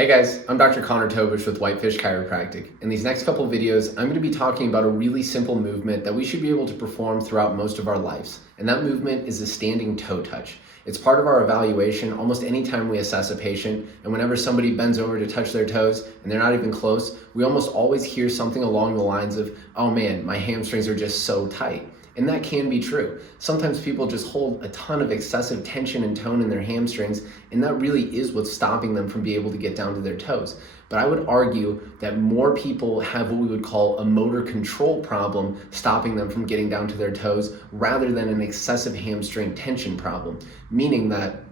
Hey guys, I'm Dr. Tobisch with Whitefish Chiropractic. In these next couple of videos, I'm going to be talking about a really simple movement that we should be able to perform throughout most of our lives. And that movement is a standing toe touch. It's part of our evaluation almost anytime we assess a patient, and whenever somebody bends over to touch their toes and they're not even close, we almost always hear something along the lines of, "Oh man, my hamstrings are just so tight." And that can be true. Sometimes people just hold a ton of excessive tension and tone in their hamstrings, and that really is what's stopping them from being able to get down to their toes. But I would argue that more people have what we would call a motor control problem stopping them from getting down to their toes rather than an excessive hamstring tension problem, meaning that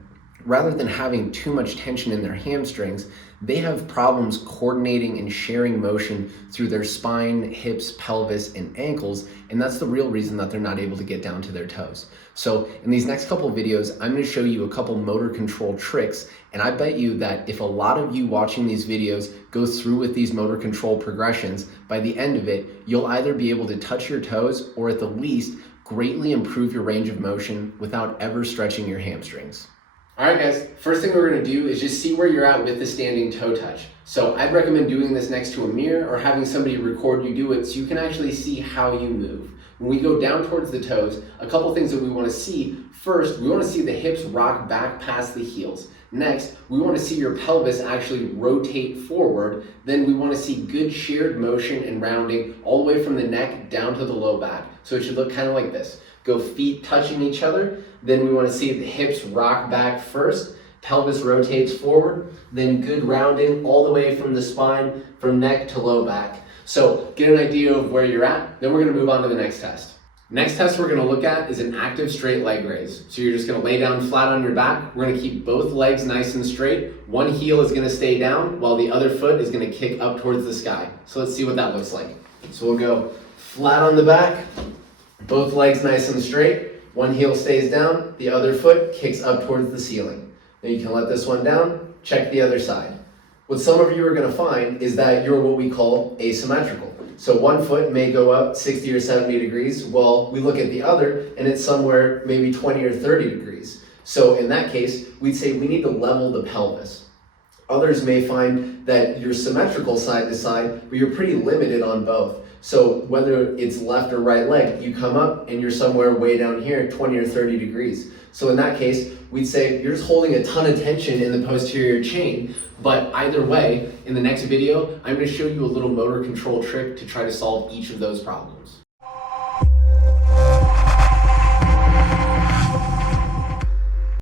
rather than having too much tension in their hamstrings, they have problems coordinating and sharing motion through their spine, hips, pelvis, and ankles, and that's the real reason that they're not able to get down to their toes. So in these next couple of videos, I'm going to show you a couple motor control tricks, and I bet you that if a lot of you watching these videos go through with these motor control progressions, by the end of it, you'll either be able to touch your toes or at the least greatly improve your range of motion without ever stretching your hamstrings. All right guys, first thing we're gonna do is just see where you're at with the standing toe touch. So I'd recommend doing this next to a mirror or having somebody record you do it so you can actually see how you move. When we go down towards the toes, a couple things that we wanna see. First, we wanna see the hips rock back past the heels. Next, we wanna see your pelvis actually rotate forward. Then we wanna see good shared motion and rounding all the way from the neck down to the low back. So it should look kind of like this. Go feet touching each other. Then we want to see the hips rock back first, pelvis rotates forward, then good rounding all the way from the spine, from neck to low back. So get an idea of where you're at, then we're going to move on to the next test. Next test we're going to look at is an active straight leg raise. So you're just going to lay down flat on your back. We're going to keep both legs nice and straight. One heel is going to stay down while the other foot is going to kick up towards the sky. So let's see what that looks like. So we'll go flat on the back, both legs nice and straight. One heel stays down, the other foot kicks up towards the ceiling. Then you can let this one down, check the other side. What some of you are going to find is that you're what we call asymmetrical. So one foot may go up 60 or 70 degrees, while we look at the other and it's somewhere maybe 20 or 30 degrees. So in that case, we'd say we need to level the pelvis. Others may find that you're symmetrical side to side, but you're pretty limited on both. So whether it's left or right leg, you come up and you're somewhere way down here, 20 or 30 degrees. So in that case, we'd say you're just holding a ton of tension in the posterior chain. But either way, in the next video, I'm going to show you a little motor control trick to try to solve each of those problems.